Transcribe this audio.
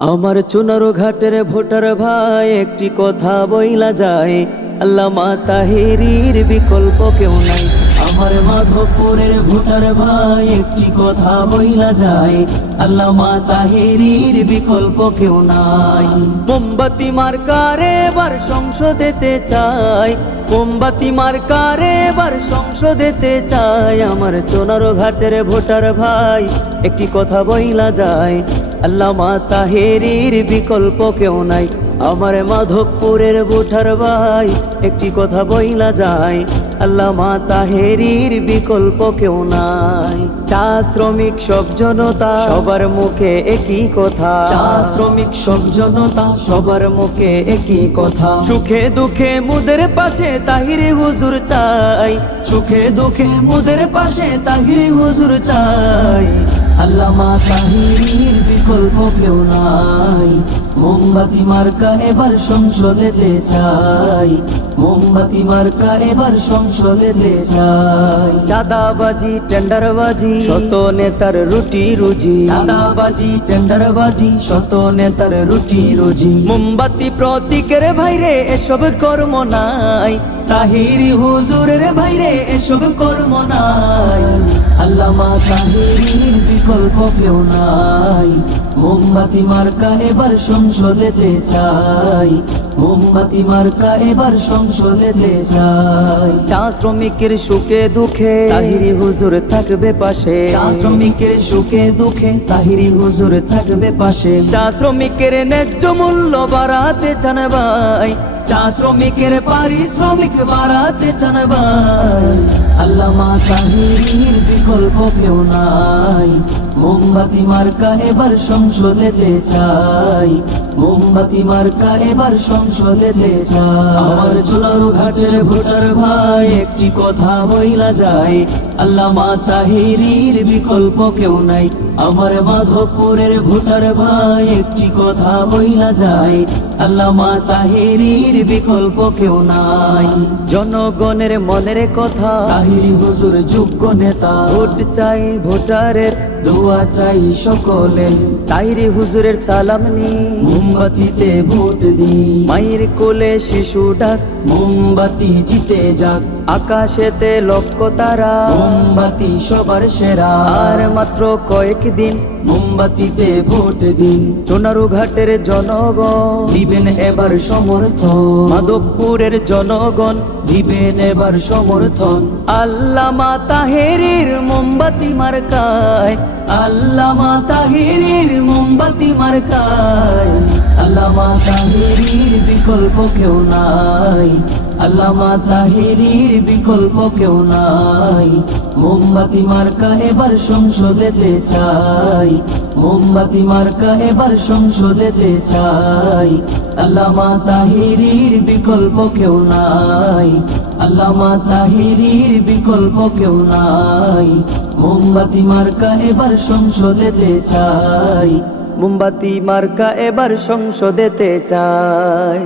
আমার চুনারো ঘাটের ভোটার ভাই একটি কথা বইলা যায়, আল্লামা তাহেরীর বিকল্প কেউ নাই। আমার মাধবপুরের ভোটার ভাই একটি কথা বইলা যায়, আল্লামা তাহেরীর বিকল্প কেউ নাই। মোমবাতি মার্কারে এবার সংসদেতে চাই, মোমবাতি মার্কারে এবার সংসদেতে চাই। আমার চুনারো ঘাটের ভোটার ভাই একটি কথা বইলা যায়, আল্লামা তাহেরীর বিকল্প কেউ নাই। আমার মাধবপুরের ভোটার ভাই একটি কথা বইলা যায়, আল্লামা তাহেরীর বিকল্প কেউ নাই। চা শ্রমিক সব জনতা সবার মুখে একই কথা, চা শ্রমিক সব জনতা সবার মুখে একই কথা। সুখে দুঃখে মুদের পাশে তাহিরি হুজুর চাই, সুখে দুঃখে মুদের পাশে তাহিরি হুজুর চাই। আল্লামা তাহেরীর বিকল্প কেউ নাই। মোমবাতি মার্কা এবার সংসদেতে চাই, মোমবাতি মার্কা এবার সংসদেতে চাই। চাঁদাবাজি টেন্ডারবাজি শত নেতার রুটি রুজি, চাঁদাবাজি টেন্ডারবাজি শত নেতার রুটি রুজি। মোমবাতি প্রতীকের ভাইরে এসব কর্ম নাই, তাহেরী হুজুরের ভাইরে এসব কর্ম নাই। আল্লামা তাহেরীর বিকল্প কেউ নাই। মোমবাতি মার্কা এবার সংসদেতে চাই, মোমবাতি মার্কা এবার সংসদেতে চাই। চা শ্রমিকের সুখে দুঃখে তাহেরী হুজুর থাকবে পাশে, চা শ্রমিকের সুখে দুঃখে তাহেরী হুজুর থাকবে পাশে। চা শ্রমিকের ন্যায্য মূল্য বাড়াতে চান ভাই, চা শ্রমিকের পারিশ্রমিক বাড়াতে চান ভাই। আল্লামা তাহেরীর বিকল্প কেউ নাই। মোমবাতি মার্কা এবার সংসদেতে চাই, মোমবাতি মার্কা এবার সংসদেতে চাই। আমার চুনারো ঘাটের ভোটার ভাই একটি কথা বইলা যায়, আল্লামা তাহেরীর বিকল্প কেউ নাই। আমার মাধবপুরের ভোটার ভাই একটি কথা বইলা যায়, আল্লামা তাহেরীর বিকল্প কেউ নাই। জনগণের মনের কথা তাহেরী হুজুর যোগ্য নেতা, ভোট চাই ভোটারের দোয়া চাই সকলে। তাহেরী হুজুরের সালাম নি মোমবাতিতে ভোট দি, মায়ের কোলে শিশু ডাক মোমবাতি জিতে যাক। আকাশেতে লক্ষ তারা মোমবাতি সবার সেরা, আর মাত্র কয়েকদিন মোমবাতিতে ভোট দিন। চুনারো ঘাটের জনগণ দিবেন এবার সমর্থন, মাধবপুরের জনগণ দিবেন এবার সমর্থন। আল্লামা তাহেরীর মোমবাতি মার্কায়, আল্লামা তাহেরীর মোমবাতি মার্কায়। আল্লামা তাহেরীর বিকল্প কেউ নাই, আল্লামা তাহেরীর বিকল্প কেউ নাই। মোমবাতি মার্কা এবার সংসদেতে চাই, মোমবাতি মার্কা এবার সংসদেতে চাই। আল্লামা তাহেরীর বিকল্প কেউ নাই, আল্লামা তাহেরীর বিকল্প কেউ নাই। মোমবাতি মার্কা এবার সংসদেতে চাই, মোমবাতি মার্কা এবার সংসদেতে চাই।